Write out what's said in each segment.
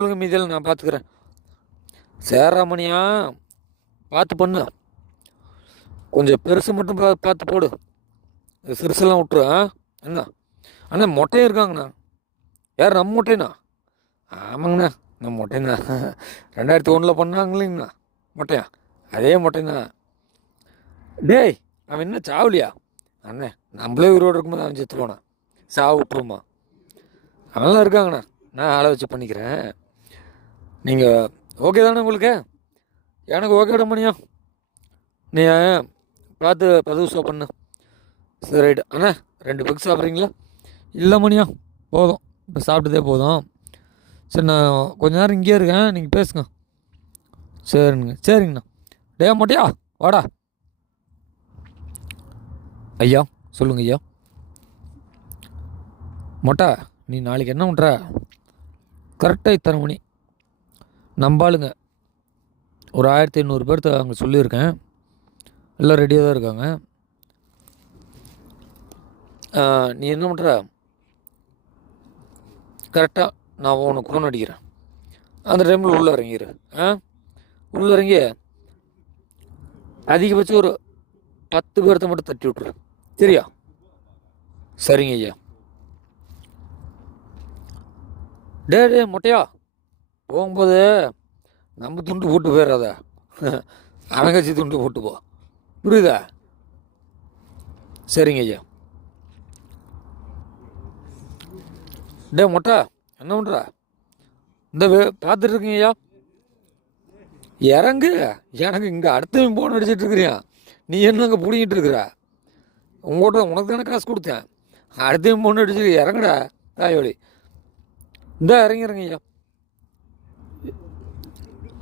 சொல்லுங்க, மீதியில் நான் பார்த்துக்கிறேன். சேராமணியா பார்த்து பண்ணு. கொஞ்சம் பெருசு மட்டும் பார்த்து போடு. சிறுசெல்லாம் விட்டுரு. என்ன அண்ணா மொட்டையும் இருக்காங்கண்ணா. யார் நம்ம மொட்டைண்ணா? ஆமாங்கண்ணா, நம்ம மொட்டைண்ணா. 2001 பண்ணாங்க இல்லைங்கண்ணா மொட்டையா? அதே மொட்டைண்ணா. டேய், அவன் என்ன சாவலியா? அண்ணே, நம்மளே உயிரோடு இருக்கும்போது அவன் செத்து போனான். சாவு விட்டுருமா? அவன்லாம் இருக்காங்கண்ணா. நான் ஆளை வச்சு பண்ணிக்கிறேன். நீங்கள் ஓகே தானே உங்களுக்கு? எனக்கு ஓகே மணியா. நீ பார்த்து 10 பண்ணு. சரி ரைட்டு. அண்ணா 2 பெக் சாப்பிட்றீங்களா? இல்லை மணியா, போதும், இப்போ சாப்பிட்டதே போதும். சரி, நான் கொஞ்ச நேரம் இங்கேயே இருக்கேன், நீங்கள் பேசுங்க. சரிங்கண்ணா. டே மொட்டையா, வாடா. ஐயா சொல்லுங்க ஐயா. மொட்டை, நீ நாளைக்கு என்ன பண்ணுற? கரெக்டாக இத்தனை மணி நம்பாளுங்க ஒரு 1500 பேர்த்த அங்கே சொல்லியிருக்கேன். எல்லாம் ரெடியாக தான் இருக்காங்க. நீ என்ன பண்ணுற? கரெக்டாக நான் உனக்கு ஃபோன் அடிக்கிறேன். அந்த டைமில் உள்ளே இறங்கிடு. உள்ளே இறங்கி அதிகபட்சம் ஒரு 10 பேர்த்த மட்டும் தட்டி விட்ரு. சரியா? சரிங்க ஐயா. டே மொட்டையா, போகும்போது நம்ம துண்டு போட்டு போயிடாத. அவங்கச்சி துண்டு போட்டு போ. புரியுதா? சரிங்க ஐயா. டே மொட்டை, என்ன பண்ணுற? இந்த பார்த்துட்டு இருக்கீங்க ஐயா. இறங்கு. எனக்கு இங்கே அடுத்தவன் போன் அடிச்சிட்டு இருக்கிறியா? நீ என்ன அங்கே பிடிங்கிட்டு இருக்கிற? உங்கள்கிட்ட உனக்கு தானே காசு கொடுத்தேன். அடுத்தவன் போன் அடிச்சு இறங்குடா தாயோடி. இந்த இறங்கிடுங்க ஐயா.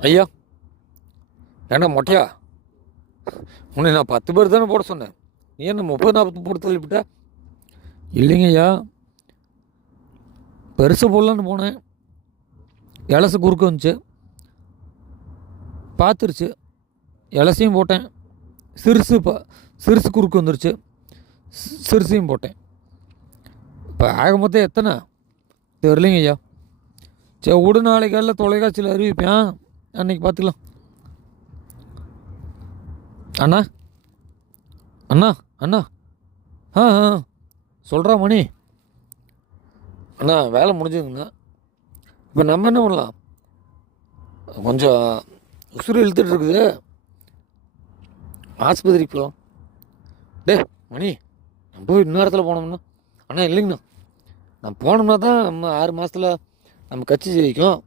ஐயா ஏண்டா மொட்டையா, உன்னை நான் 10 பேர் தானே போட சொன்னேன். நீ என்ன 30-40 போட்டு தள்ளிவிட்ட? இல்லைங்க ஐயா, பெருசு போடலான்னு போனேன். இலசு குறுக்க வந்துச்சு, பார்த்துருச்சு. இலசையும் போட்டேன். சிறுசு குறுக்கு வந்துருச்சு, சிறுசையும் போட்டேன். இப்போ ஆக மொத்தம் எத்தனை தெரியலைங்க ஐயா. சரி விடு, நாளைக்கு காலையில் தொலைக்காட்சியில் அறிவிப்பேன், அன்னைக்கு பார்த்துக்கலாம். அண்ணா அண்ணா அண்ணா சொல்கிறா மணி. அண்ணா வேலை முடிஞ்சுதுங்கண்ணா. இப்போ நம்ம என்ன பண்ணலாம்? கொஞ்சம் உசுறு இழுத்துட்டு இருக்குது, ஆஸ்பத்திரிக்கு போகலாம். டே மணி, நம்ம போய் இந்நேரத்தில் போனோம்னா? அண்ணா இல்லைங்கண்ணா, நான் போனோம்னா தான் நம்ம 6 மாதத்தில் நம்ம கட்சி ஜெயிக்கும்.